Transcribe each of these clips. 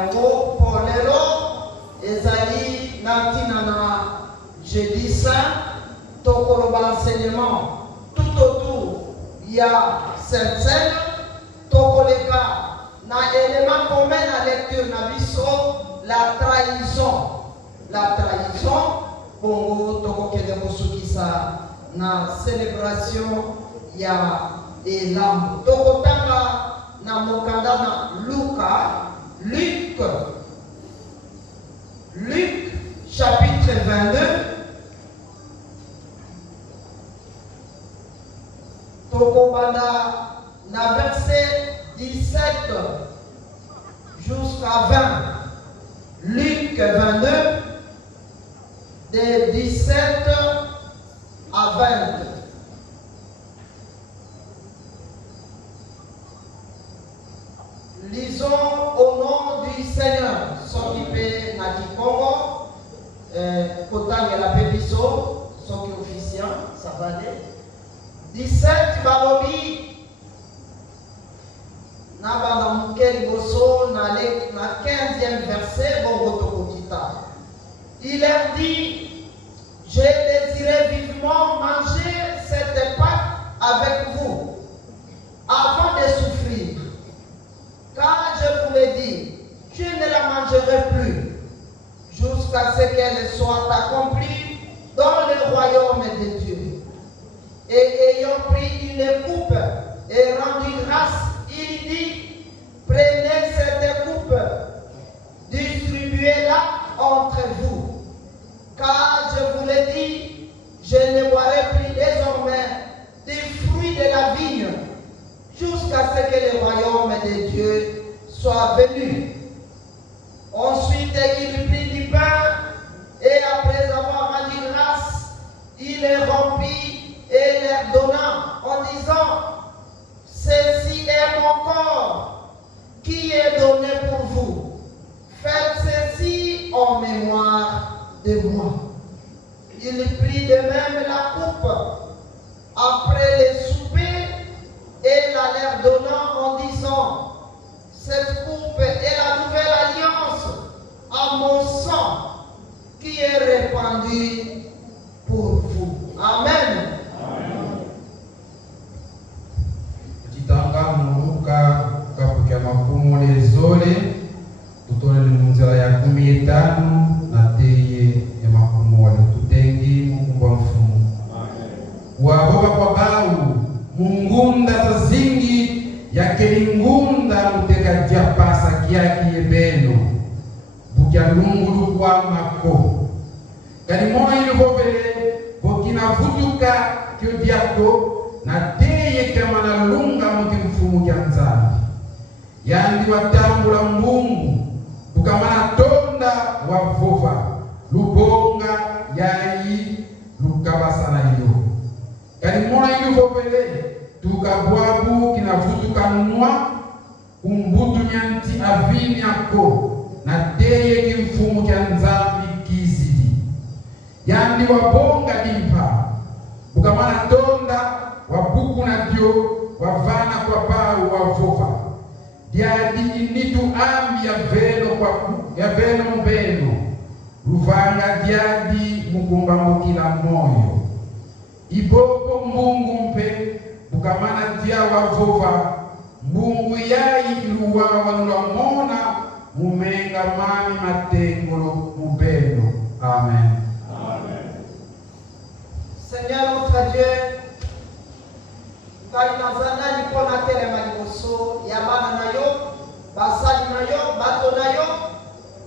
yango pour lelo ezali natina na jeudi saint tokoloba enseignement tout autour ya Sainte Seine tokoleka na élément commun na lecture na biso la trahison bongo tokokende kosukisa na célébration ya elambo tokotanga na mokanda na Luc chapitre 22 tokobanda na verset 17 jusqu'à 20. Luc 22 de 17 à 20. Lisons au nom du Seigneur. S'occuper na Kikongo, Kotang et la Pébiso, s'occupe officien, ça va aller. 17 Balobi, Nabana Mukeli Boso, na 15e verset, Bogotokotita. Il leur dit, j'ai désiré vivement manger cette Pâque avec vous, avant de souffrir. Car je vous l'ai dit, je ne la mangerai plus, jusqu'à ce qu'elle soit accomplie dans le royaume de Dieu. Et ayant pris une coupe et rendu grâce, il dit, prenez cette coupe, distribuez-la entre vous. Car je vous l'ai dit, je ne boirai plus désormais des fruits de la vigne, jusqu'à ce que le royaume de Dieu soit venu. Ensuite, il prit du pain, et après avoir rendu grâce, il les rompit et leur donna en disant, ceci est mon corps qui est donné pour vous. Faites ceci en mémoire de moi. Il prit de même la coupe après le souper et la leur donnant en disant, cette coupe est la nouvelle alliance à mon sang qui est répandu pour vous. Amen. Kitanga muruka kapukia makumu lezole tutole munzira ya 15 na teye ya makumu wale tutengi mukumba mfumu waboba kwa bau mungunda tazingi ya kelingunda muteka diapasa kiaki yebeno bukia lungulu kwa mako kalimona ilivovele vokina vutuka kyo diako na teye kama na lunga muti mfumu kya nzambi yandi watambula mbungu tukamana tonda wavova lubonga yayi lukabasana iyo kalimona ilivovele tukabwabu kinavutuka nwa kumbutu nyanti avini ako na teye kimfumu kya nzambi kizidi yandi wabonga dimpa bukamana tonda wabuku na dio wavana kwa pau wavova diadi initu ambi ya veno mbeno luvanga diadi mugumba mukila moyo iboko mbungu mpe bukamana dia wavova mbungu yai iluwawa nulamona mumenga mami matengolo mubeno. Amen. Seigneur notre Dieu, Kainazana ni kona tere malimoso, yabana na yo, basali na yo, bato na yo,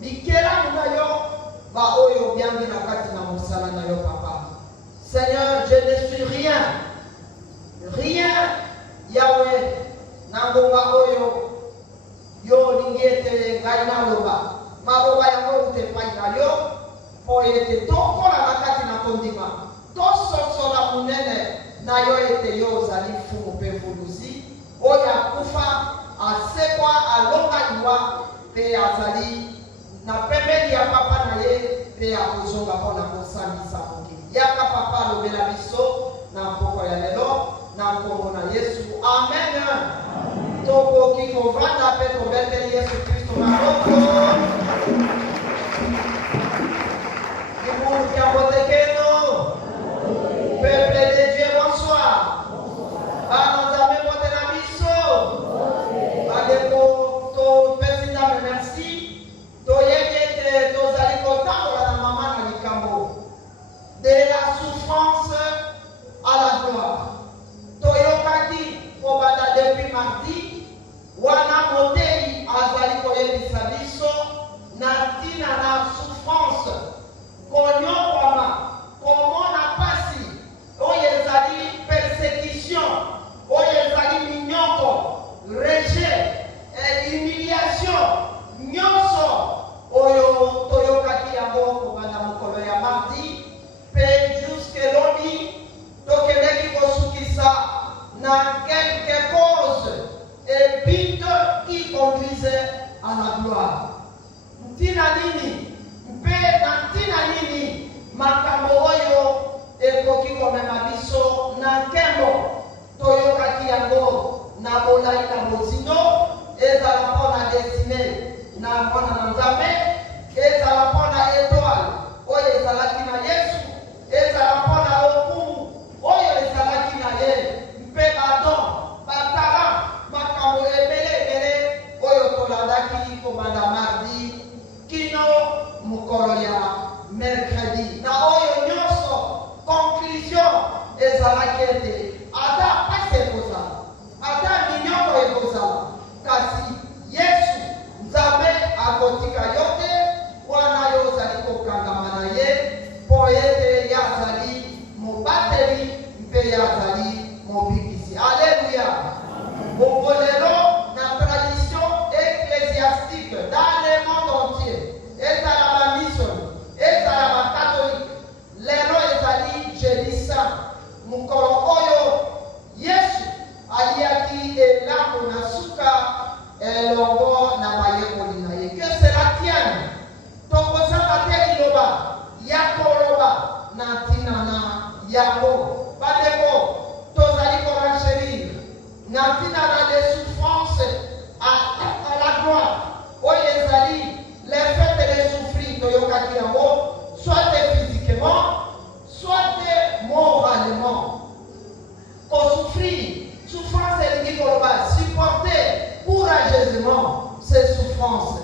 bikela na yo, ba oyo biangi na kati na mosala na yo papa. Seigneur, je ne suis rien, Yahweh, nangonga oyo, yo lingete gaina loba, maboba yango ute paina yo, po ete toko la kati na kondima, toso la munene, na yo ete yo zali fumu pe vuluzi oya kufa asekwa alonga iwa pe azali na pembeni ya papa na ye pe akuzonga mpona kosambisa mokili yaka papa alobela biso na mpoko ya lelo na nkombo na Yesu. Amen. Tokoki kovanda pe tobeteli Yesu Kristo na moko. à la gloire. Ntina nini, mpe na ntina nini, makambo oyo ekoki komema biso na nkembo toyokaki yango na bolai na bozindo ezala mpona destine na mwana na Nzambe, ezala mpona étoile oyo ezalaki na Yesu, ezala mpona lokumu oyo ezalaki na ye, mpe badon batala makambo ebele oyo tolandaki kobanda mardi kino mokolo ya mercredi, na oyo nyonso conclusion ezalaki ete ata pasi ekozala, ata minyoko ekozala, kasi Yesu Nzambe akotika yo te wana yo ozali kokangama na ye mpo ete ye azali mobateli mpe ye azali mobikisi. Alléluia. Bongo lelo na tradition ecclésiastique dans le monde entier ezala ba mission, ezala ba catholique, lelo ezali jeudi saint, mokolo oyo Yesu aliaki elambo na suka elongo na bayekoli na ye. Que cela tienne, tokozanga te liloba ya koloba na ntina na yango. Bandeko, tozali koranchérir na ntina na des souffrances à la gloire oyo ezali les faits de souffrir toyokaki yango, soit physiquement, soit moralement. Souffrir, souffrance elingi koloba supporter courageusement ces souffrances.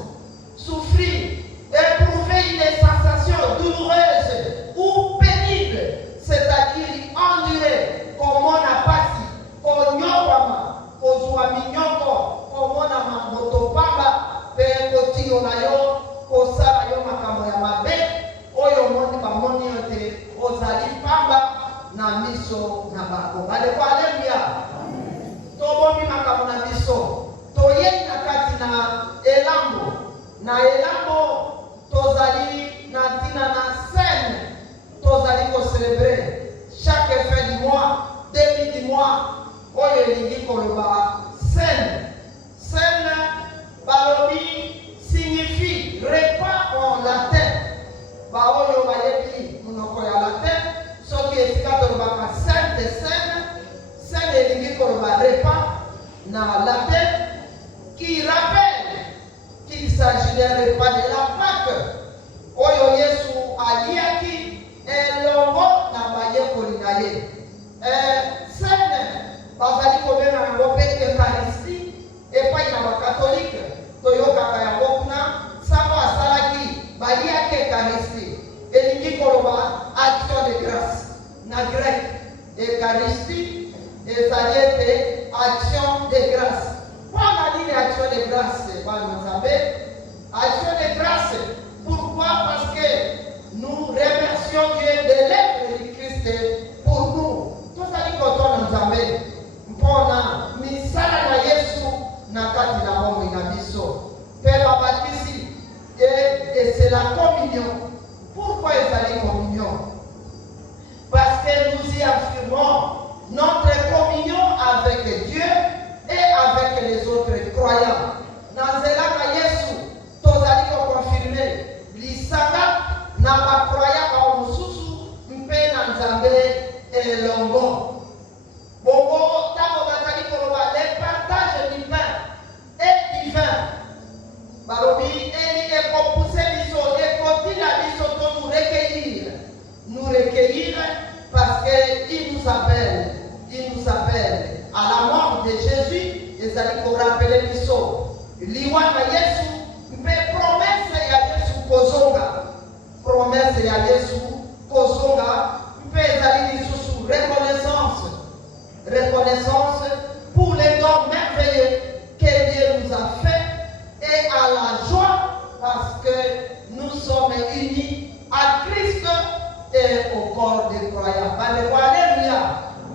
Souffrir, éprouver une sensation douloureuse ou pénible, c'est-à-dire endurer, comme on a passé, konyokama, kozwa minyoko, komona motopamba, pe kotingo na yo, kosala yo makambo ya mabe, oyo moni bamoni yote, ozali pamba na miso na bako. Baleko, haleluya. Tobomi makambo na miso. Toyei na kati na elambo. Na elambo tozali na ntina na scène. Tozali ko célébrer chaque fin du mois, début du mois. Oyo elingi koloba scène. Scène balobi signifie repas en latin. Ba oyo bayebi monoko ya latin. Soki esika tolobaka sainte scène, scène elingi koloba repas na latin, qui rappelle qu'il s'agit d'un repas de la Pâque. Oyo Yesu aliaki elongo na bayekoli na ye. Scène bazali kobenga yango mpe Eucharistie epai na bakatolike toyokaka yango kuna sango asalaki baliaki Eucharistie. Elingi koloba action de grâce. Na grec, Eucharistie ezali ete action de grâce. Pourquoi on dit action de grâce, Bwana Nzambe? Action de grâce. Pourquoi? Parce que nous remercions Dieu de l'œuvre du Christ pour nous. Tozali kotona Nzambe mpona misala na Yesu na kati na bomoi na biso. Pe babakisi et c'est la communion. Pourquoi ezali communion? Parce que nous y affirmons notre communion avec Dieu et avec les autres croyants. Nanzela na Yesu tozali ko confirmer lisanga na ba croyants ba mususu mpe na Nzambe elongo. Bongo tango bazali koloba le partage du pain et du vin. Balobi eli ekopuse biso ekotina biso to nous recueillir. Nous recueillir parce qu'il nous appelle à la mort de Jésus. Et allez pour rappeler biso liwa na Yesu mpe promesse ya Yesu kozonga, promesse ya Yesu kozonga mpe ezali lisusu reconnaissance pour les dons merveilleux que Dieu nous a fait et à la joie parce que nous sommes unis à Christ et au corps des croyants. Alléluia.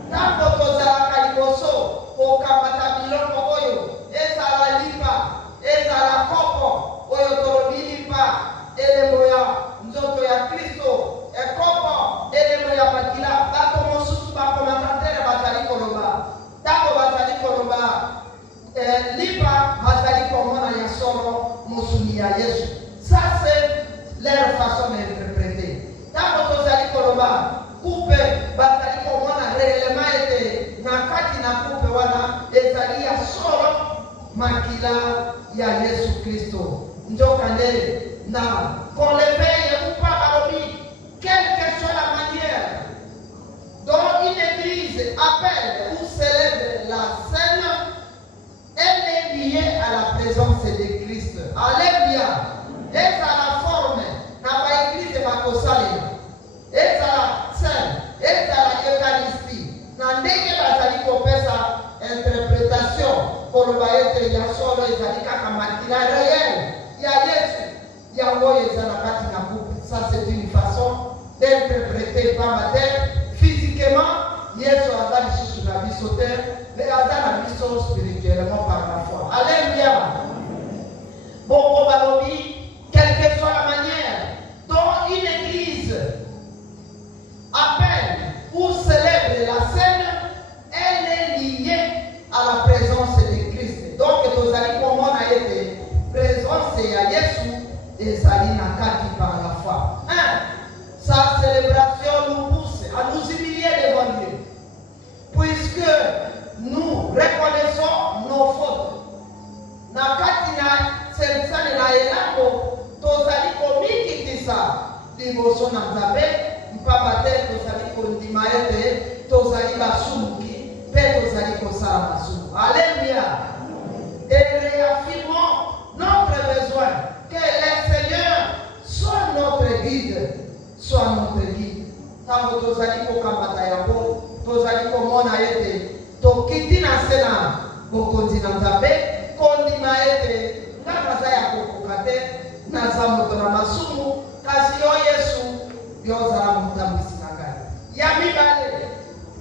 Tango tozalaka liboso kokamata biloko oyo ezala lipa ezala kopo oyo tolobi lipa elembo ya nzoto ya Kristo ekopo elembo ya makila bato mosusu bakomatatere bazali koloba tango bazali koloba lipa bazali komona ya solo ya Yesu. Ça c'est leur façon d'interpréter. Tango tozali koloba coupe bazali komona réellement ete na kati na coupe wana ezali ya solo makila ya Yesu Kristo. Njokande na qu'on le veuille ou pas balobi, quelle que soit la manière dont une église appelle ou célèbre la scène, elle est liée à la présence de Christ. Alléluia. Et à la forme, n'a pas église de Makosale. Et à la scène, et à la Eucharistie. N'a ndenge bazali kopesa interprétation pour le baïtre ya solo ezali kaka makila réel. Ya Yesu, ya ngoye ezala kati na coupe. Ça c'est une façon d'interpréter par terre. Physiquement, Yesu azali sous la vie sauter, mais azali biso spirituellement par la foi. Alléluia. Bon, balobi, quelle que soit la manière dont une église appelle ou célèbre la scène, elle est liée à la présence de Christ. Donc, tozali komona ete présence ya Yesu ezali na kati par la foi. Sa célébration nous pousse à nous humilier devant Dieu, puisque nous reconnaissons nos fautes. Na kati na sensane na elango tozali komikitisa liboso na Nzambe mpamba te tozali kondima ete tozali basumuki mpe tozali kosala masumu. Alléluia. Et réaffirmons notre besoin que le Seigneur soit notre guide. Soit notre guide. Tango tozali kokambata yango tozali komona ete tokiti na se na bokonzi na Nzambe kondima ete nga naza ya kokoka te naza moto na masumu kasi yo Yesu yo ozala motambwisi na ngai. Ya mibale,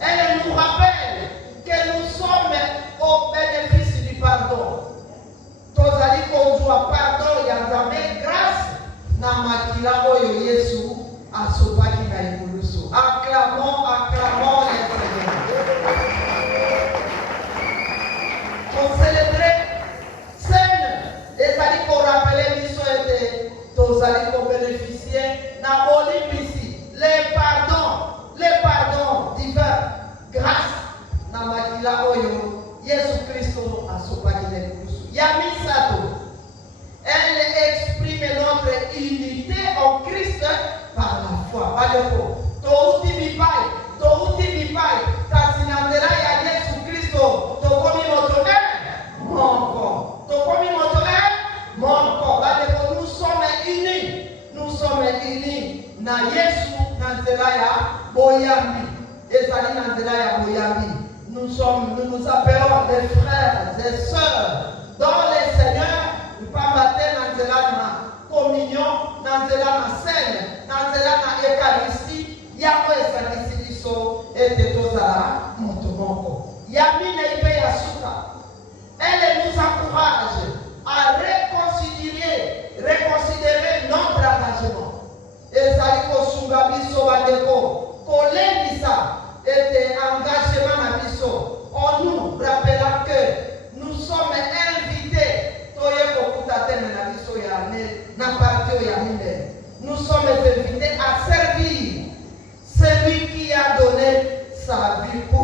elle nous rappelle que nous sommes au bénéfice du pardon. Tozali kozwa pardon ya Nzambe grâce na makila oyo Yesu asopaki na ekulusu. Acclamons, acclamons le Seigneur. Pour célébrer scène, ezali ko rappeler biso ete tozali ko bénéficier na bolimbisi le pardon divin grâce na makila oyo Yesu Kristo asopaki na ekulusu. Ya misato, elle exprime notre unité en Christ par la foi. Badeko, touti bipai, kasi na nzela ya Yesu Kristo, tokomi motone, monko. Tokomi motone, monko. Badeko, nous sommes unis na Yesu na nzela ya boyambi. Ezali na nzela ya boyambi. Nous nous appelons des frères et sœurs dans le Seigneur. Mpamba te na nzela na communion, na nzela na scène, na nzela na Eucharistie, yango esalisi biso ete tozala moto moko. Ya mine ipe ya suka, elle nous encourage à reconsidérer notre engagement. Ezali kosunga biso bandeko, kolendisa ete engagement na biso. On nous rappellera que nous sommes invités. Nous sommes invités à servir celui qui a donné sa vie pour